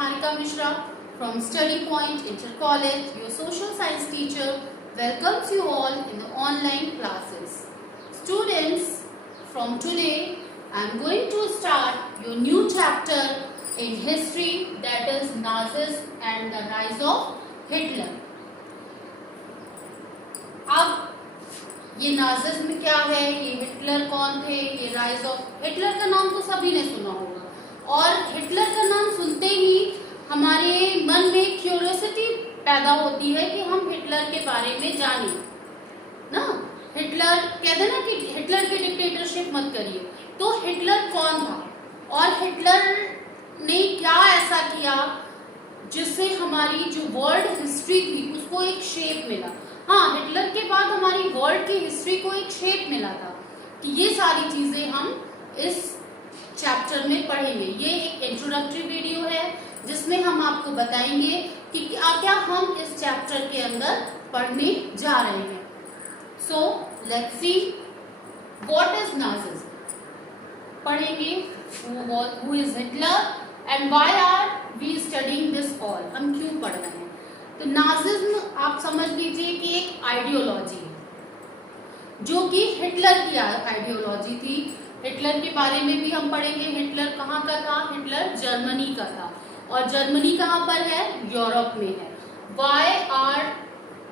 Niharika Mishra from Study Point Inter College, your social science teacher, welcomes you all in the online classes. Students, from today I am going to start your new chapter in history, that is Nazis and the rise of Hitler. अब ये Nazism क्या है, ये Hitler कौन थे, ये rise of Hitler का नाम तो सभी ने सुना होगा और हिटलर का नाम सुनते ही हमारे मन में क्यूरियोसिटी पैदा होती है कि हम हिटलर के बारे में जानें ना। हिटलर कहते हैं ना कि हिटलर की डिक्टेटरशिप मत करिए, तो हिटलर कौन था और हिटलर ने क्या ऐसा किया जिससे हमारी जो वर्ल्ड हिस्ट्री थी उसको एक शेप मिला। हाँ, हिटलर के बाद हमारी वर्ल्ड की हिस्ट्री को एक शेप मिला था। कि ये सारी चीजें हम इस चैप्टर में पढ़ेंगे। ये एक इंट्रोडक्टरी वीडियो है जिसमें हम आपको बताएंगे कि क्या क्या हम इस चैप्टर के अंदर पढ़ने जा रहे हैं। So let's see what is Nazism. पढ़ेंगे who is Hitler and why are we studying this all, हम क्यों पढ़ रहे हैं। तो नाजिज्म आप समझ लीजिए कि एक आइडियोलॉजी है जो कि हिटलर की आइडियोलॉजी थी। हिटलर के बारे में भी हम पढ़ेंगे। हिटलर कहाँ का था? हिटलर जर्मनी का था और जर्मनी कहाँ पर है? यूरोप में है।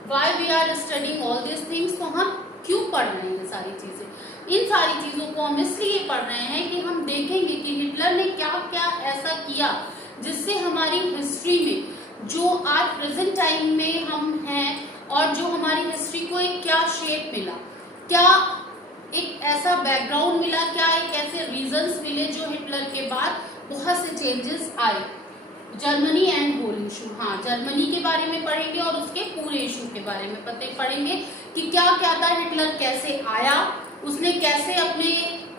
Why we are studying all this things, तो हम क्यों पढ़ रहे हैं ये सारी चीजें। इन सारी चीजों को हम इसलिए पढ़ रहे हैं कि हम देखेंगे कि हिटलर ने क्या क्या ऐसा किया जिससे हमारी हिस्ट्री में जो आज प्रेजेंट टाइम में हम हैं और जो हमारी हिस्ट्री को एक क्या शेप मिला, क्या एक ऐसा बैकग्राउंड मिला, क्या एक ऐसे रीजंस मिले जो हिटलर के बाद बहुत से चेंजेस आए। जर्मनी एंड होल इशू, हाँ जर्मनी के बारे में पढ़ेंगे और उसके पूरे इशू के बारे में पढ़ेंगे कि क्या क्या था, हिटलर कैसे आया, उसने कैसे अपने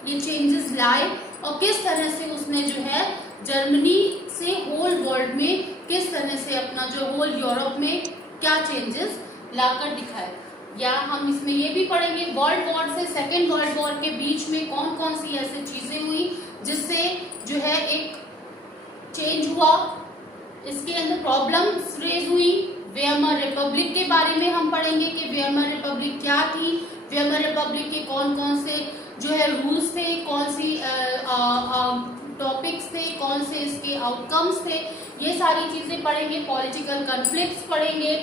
ये चेंजेस लाए और किस तरह से उसने जो है जर्मनी से होल वर्ल्ड में किस तरह से अपना जो होल यूरोप में क्या चेंजेस लाकर दिखाए। या हम इसमें ये भी पढ़ेंगे वर्ल्ड वॉर से सेकेंड वर्ल्ड वॉर के बीच में कौन कौन सी ऐसी चीजें हुई जिससे जो है एक चेंज हुआ, इसके अंदर प्रॉब्लम्स रेज हुई। वेयमर रिपब्लिक के बारे में हम पढ़ेंगे कि वेयमर रिपब्लिक क्या थी, वेयमर रिपब्लिक के कौन कौन से जो है रूल्स थे, कौन सी टॉपिक्स थे, कौन से इसके आउटकम्स थे, ये सारी चीजें पढ़ेंगे। पॉलिटिकल कॉन्फ्लिक्ट्स पढ़ेंगे,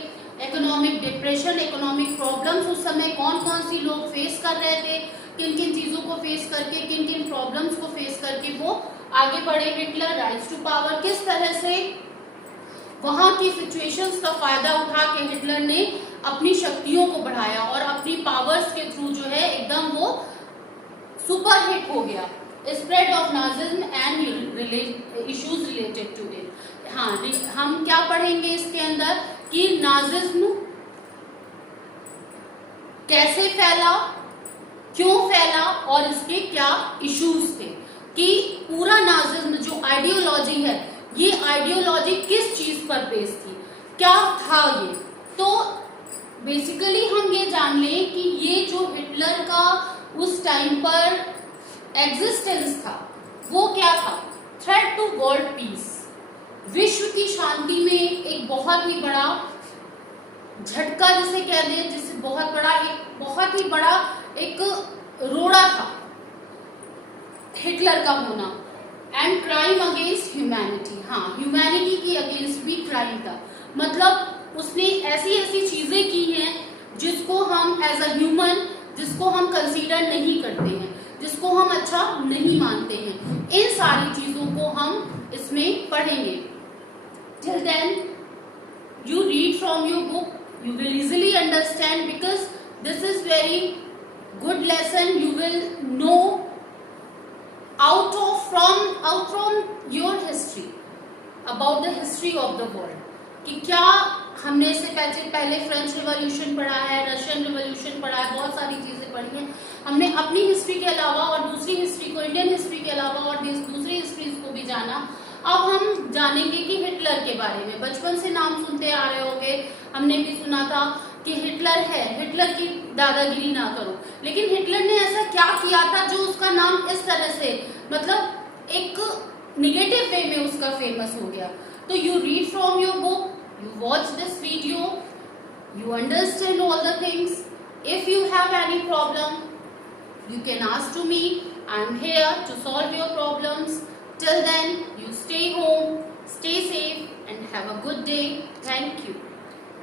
इकोनॉमिक डिप्रेशन, इकोनॉमिक प्रॉब्लम्स उस समय कौन कौन सी लोग फेस कर रहे थे, किन किन चीजों को फेस करके, किन किन प्रॉब्लम्स को फेस करके वो आगे बढ़े। हिटलर राइज टू पावर, किस तरह से वहां की सिचुएशंस का फायदा उठा के हिटलर ने अपनी शक्तियों को बढ़ाया और अपनी पावर्स के थ्रू जो है एकदम वो सुपर हिट हो गया। Spread of Nazism and issues related to it. हाँ, हम क्या पढ़ेंगे इसके अंदर कि नाजिज्म कैसे फैला, क्यों फैला और इसके क्या इश्यूज थे, कि पूरा नाजिज्म जो आइडियोलॉजी है ये आइडियोलॉजी किस चीज पर बेस थी, क्या था ये। तो बेसिकली हम ये जान लें कि ये जो हिटलर का उस टाइम पर एग्जिस्टेंस था वो क्या था, थ्रेट टू वर्ल्ड पीस, विश्व की शांति में एक बहुत ही बड़ा झटका जिसे कह दें, जिसे बहुत ही बड़ा एक रोड़ा था हिटलर का होना। एंड क्राइम अगेंस्ट ह्यूमैनिटी, हाँ ह्यूमैनिटी की अगेंस्ट भी क्राइम था। मतलब उसने ऐसी ऐसी चीजें की हैं जिसको हम एज अ ह्यूमन, जिसको हम कंसीडर नहीं करते हैं, जिसको हम अच्छा नहीं मानते हैं। इन सारी चीजों को हम इसमें पढ़ेंगे। Till then you read from your book, you will easily understand because this is very good lesson. You will know out from your history about the history of the world कि क्या हमने इससे पहले फ्रेंच रिवॉल्यूशन पढ़ा है, Russian revolution पढ़ा है, बहुत सारी चीजें पढ़ी हैं हमने अपनी हिस्ट्री के अलावा और दूसरी हिस्ट्री को, इंडियन हिस्ट्री के अलावा और दूसरी हिस्ट्रीज को भी जाना। अब हम जानेंगे कि हिटलर के बारे में। बचपन से नाम सुनते आ रहे होंगे, हमने भी सुना था कि हिटलर है, हिटलर की दादागिरी ना करो, लेकिन हिटलर ने ऐसा क्या किया था जो उसका नाम इस तरह से मतलब एक निगेटिव वे में उसका फेमस हो गया। तो you read from your book, you watch this video, you understand all the things. If you have any problem, you can ask to me. I am here to solve your problems. Till then, you stay home, stay safe, and have a good day. Thank you.